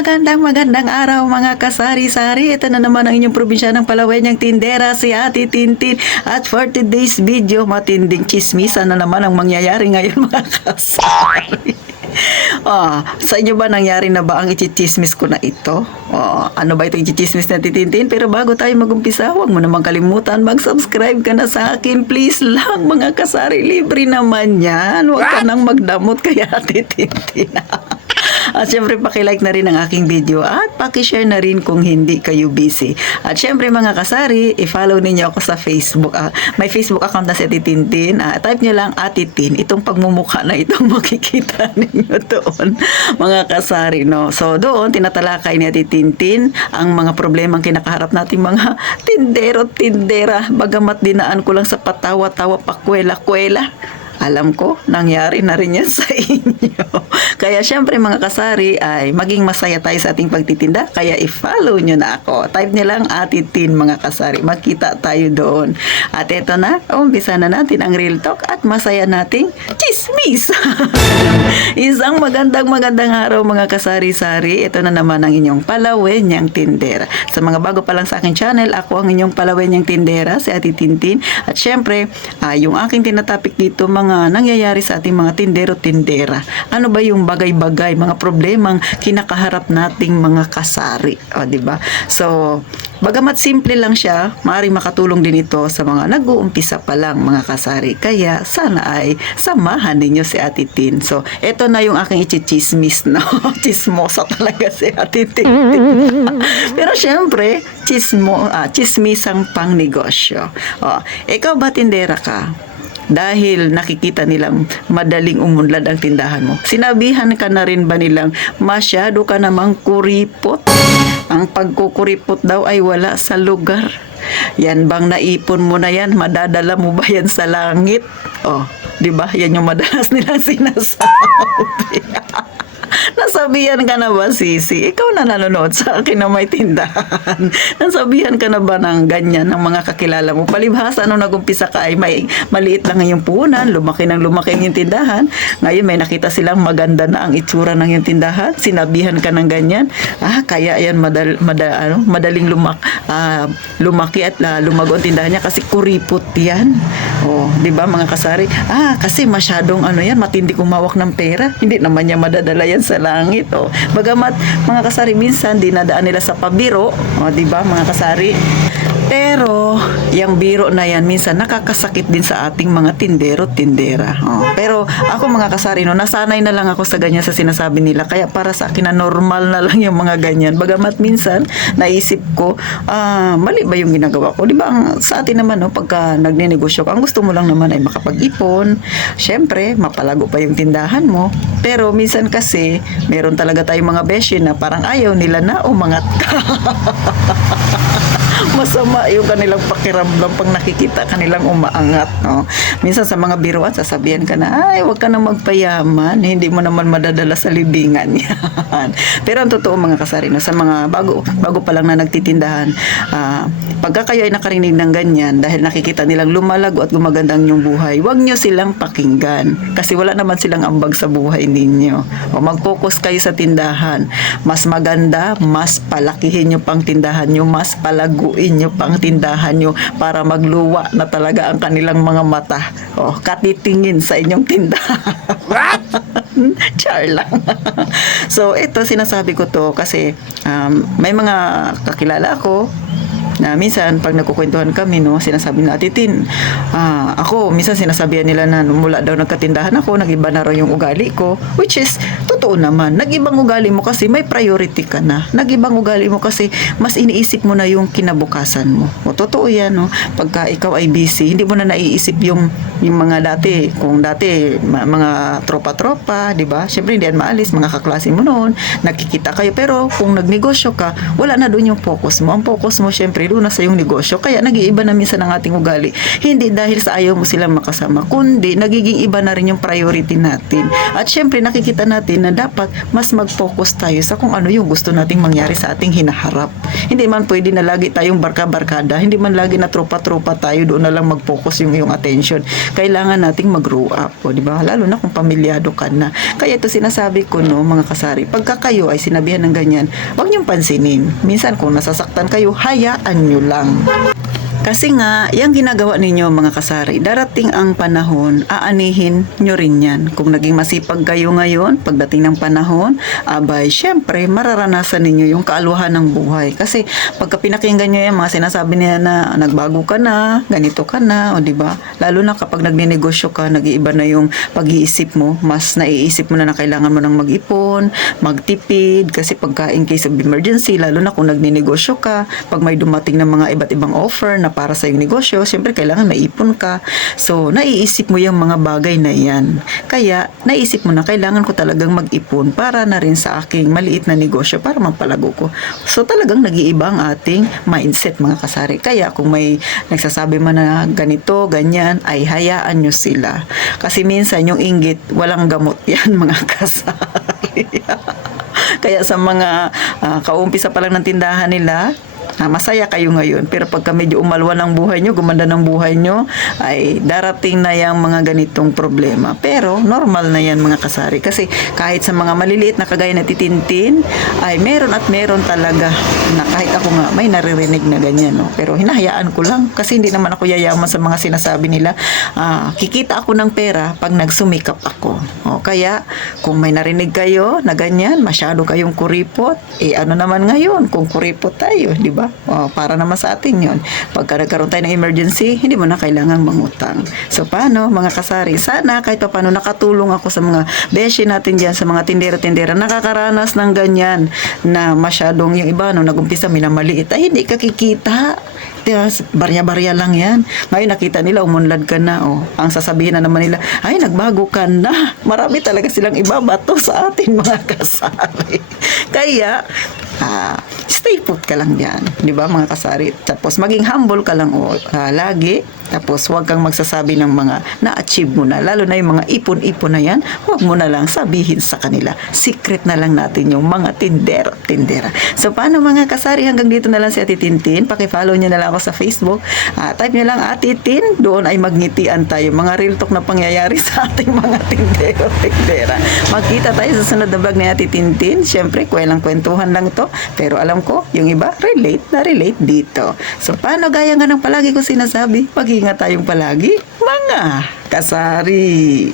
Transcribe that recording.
Magandang araw mga kasari-sari. Ito na naman ang inyong probinsya ng Palawenyang tindera, si Ate Tintin. At for today's video, matinding chismisan na naman ang mangyayari ngayon mga kasari. Sa inyo ba nangyari na ba ang ichichismis ko na ito? Ano ba itong ichichismis na titintin? Pero bago tayo magumpisa, huwag mo namang kalimutan mag-subscribe ka na sa akin. Please lang mga kasari, libre naman yan. Huwag ka nang magdamot kaya titintin. At syempre pakilike na rin ang aking video at pakishare na rin kung hindi kayo busy. At syempre mga kasari, i-follow ninyo ako sa Facebook. May Facebook account na si Ate Tintin. Type nyo lang Ate Tin. Itong pagmumukha na itong makikita ninyo doon mga kasari. No? So doon, tinatalakay ni Ate Tintin ang mga problemang kinakaharap nating mga tindero-tindera. Bagamat dinaan ko lang sa patawa-tawa, pakwela-kwela. Alam ko, nangyari na rin yan sa inyo. Kaya syempre mga kasari ay maging masaya tayo sa ating pagtitinda. Kaya i-follow nyo na ako. Type nyo lang Ate Tin mga kasari. Magkita tayo doon. At eto na, umpisa na natin ang real talk at masaya nating chismis. Isang magandang araw mga kasari-sari. Ito na naman ang inyong Palawenyang tindera. Sa mga bago pa lang sa aking channel, ako ang inyong Palawenyang tindera, si Ate Tintin. At syempre, yung aking tinatapik dito, mga nangyayari sa ating mga tindero-tindera. Ano ba yung bagay-bagay, mga problemang kinakaharap nating mga kasari. Di ba? So, bagamat simple lang siya, maaaring makatulong din ito sa mga nag-uumpisa pa lang mga kasari. Kaya, sana ay samahan ninyo si Ate Tin. So, eto na yung aking ichichismis, no? Chismosa talaga si Ate Tin. Pero syempre, chismisang pang negosyo. Ikaw ba tindera ka? Dahil nakikita nilang madaling umunlad ang tindahan mo. Sinabihan ka na rin ba nilang masyado ka namang kuripot? Ang pagkukuripot daw ay wala sa lugar. Yan bang naipon mo na yan? Madadala mo ba yan sa langit? Di ba? Yan yung madalas nilang sinasabi. Nasabihan ka na ba, Sisi? Ikaw na nanonood sa akin na may tindahan. Nasabihan ka na ba ng ganyan ng mga kakilala mo? Palibhasa, nung nagumpisa ka ay maliit lang yung puhunan, lumaki ang yung tindahan. Ngayon may nakita silang maganda na ang itsura ng yung tindahan. Sinabihan ka ng ganyan. Kaya yan madaling lumaki at lumago ang tindahan niya kasi kuripot yan. Di ba mga kasari? Kasi masyadong matindi kumawak ng pera. Hindi naman niya madadala yan sa langit. Bagamat mga kasari minsan dinadaan nila sa pabiro, di ba mga kasari? Pero yung biro na yan minsan nakakasakit din sa ating mga tindero-tindera. Pero ako mga kasari, nasanay na lang ako sa ganyan sa sinasabi nila. Kaya para sa akin na normal na lang yung mga ganyan. Bagamat minsan naisip ko, mali ba yung ginagawa ko? Di ba sa atin naman pagka nagnenegosyo ka, ang gusto mo lang naman ay makapag-ipon. Syempre, mapalago pa yung tindahan mo. Pero minsan kasi meron talaga tayong mga beshi na parang ayaw nila na umangat ka. Masama yung kanilang pakiramdam pag nakikita kanilang umaangat, no? Minsan sa mga biruan, sasabihan ka na, huwag ka na magpayaman, hindi mo naman madadala sa libingan yan. Pero ang totoo mga kasari, sa mga bago pa lang na nagtitindahan, pagka kayo ay nakarinig ng ganyan, dahil nakikita nilang lumalago at gumagandang yung buhay, huwag nyo silang pakinggan. Kasi wala naman silang ambag sa buhay ninyo. Mag-focus kayo sa tindahan. Mas maganda, mas palakihin nyo pang tindahan nyo, mas palaguin nyo pang tindahan nyo para magluwa na talaga ang kanilang mga mata. Katitingin sa inyong tindahan. Char lang. So, ito sinasabi ko to kasi may mga kakilala ako na minsan pag nagkukwentuhan kami, sinasabi na, Ate Tin, ako minsan sinasabihan nila na mula daw nagkatindahan ako, nagiba na raw yung ugali ko, which is totoo naman. Nagibang ugali mo kasi may priority ka na. Nagibang ugali mo kasi mas iniisip mo na yung kinabukasan mo. Totoo yan, pagka ikaw ay busy, hindi mo na naiisip yung mga dati. Kung dati mga tropa-tropa, di ba? Syempre hindi yan maalis, mga kaklase mo noon, nakikita kayo. Pero kung nagnegosyo ka, wala na doon yung focus mo. Ang focus mo syempre doon na sa yung negosyo. Kaya nag-iiba na minsan ang ating ugali. Hindi dahil sa ayaw mo silang makasama, kundi nagiging iba na rin yung priority natin. At syempre nakikita natin na na dapat mas mag-focus tayo sa kung ano yung gusto nating mangyari sa ating hinaharap. Hindi man pwede na lagi tayong barka-barkada, hindi man lagi na tropa-tropa tayo, doon na lang mag-focus yung iyong attention. Kailangan nating mag-grow up, o, di ba? Lalo na kung pamilyado ka na. Kaya ito sinasabi ko, no, mga kasari, pagka kayo ay sinabihan ng ganyan, huwag niyong pansinin. Minsan kung nasasaktan kayo, hayaan niyo lang. Kasi nga, yung ginagawa ninyo mga kasari, darating ang panahon, aanihin nyo rin yan. Kung naging masipag kayo ngayon, pagdating ng panahon, abay, syempre, mararanasan ninyo yung kaaluhan ng buhay. Kasi pagka pinakinggan nyo yung mga sinasabi niya na nagbago ka na, ganito ka na, o diba? Lalo na kapag nagninegosyo ka, nag-iiba na yung pag-iisip mo, mas naiisip mo na kailangan mo nang mag-ipon, magtipid, kasi pagka in case of emergency, lalo na kung nagninegosyo ka, pag may dumating ng mga iba't ibang offer na para sa iyong negosyo, siyempre kailangan maipon ka. So, naiisip mo yung mga bagay na yan. Kaya, naisip mo na kailangan ko talagang mag-ipon para na rin sa aking maliit na negosyo para mapalago ko. So, talagang nag-iiba ang ating mindset mga kasari. Kaya, kung may nagsasabi man na ganito, ganyan, ay hayaan nyo sila. Kasi minsan, yung inggit, walang gamot yan mga kasari. Kaya sa mga kaumpisa pa lang ng tindahan nila, masaya kayo ngayon. Pero pagka medyo umalwa ng buhay nyo, gumanda ng buhay nyo, ay darating na yung mga ganitong problema. Pero normal na yan mga kasari. Kasi kahit sa mga maliliit na kagaya na titintin, ay meron at meron talaga na kahit ako nga may naririnig na ganyan. No? Pero hinahayaan ko lang. Kasi hindi naman ako yayaman sa mga sinasabi nila. Kikita ako ng pera pag nagsumikap ako. Kaya kung may narinig kayo na ganyan, masyado kayong kuripot, ano naman ngayon kung kuripot tayo, di ba? Para naman sa atin yun. Pagka nagkaroon tayo ng emergency, hindi mo na kailangan mangutang. So, paano mga kasari? Sana kahit pa paano nakatulong ako sa mga beshi natin dyan, sa mga tindera-tindera, nakakaranas ng ganyan na masyadong yung iba, no, nagumpisa minamaliit, ay hindi ka kikita. Barya-barya lang yan. Ngayon nakita nila, umunlad ka na. Ang sasabihin na naman nila, ay nagbago ka na. Marami talaga silang ibabato sa atin mga kasari. Kaya, stay put ka lang yan. Di ba mga kasari? Tapos maging humble ka lang lagi. Tapos huwag kang magsasabi ng mga na-achieve mo na. Lalo na yung mga ipon-ipon na yan, huwag mo na lang sabihin sa kanila. Secret na lang natin yung mga tindera. So paano mga kasari? Hanggang dito na lang si Ate Tintin. Paki-follow niyo na lang ako sa Facebook. Type niyo lang Ate Tin. Doon ay magngitian tayo. Mga real talk na pangyayari sa ating mga tindera. Magkita tayo sa sunod na vlog ni Ate Tintin. Siyempre, kwentuhan lang to. Pero alam ko, yung iba, relate dito. So paano gaya nga ng palagi ko sinasabi? Mag-ingat tayong palagi, mga kasari.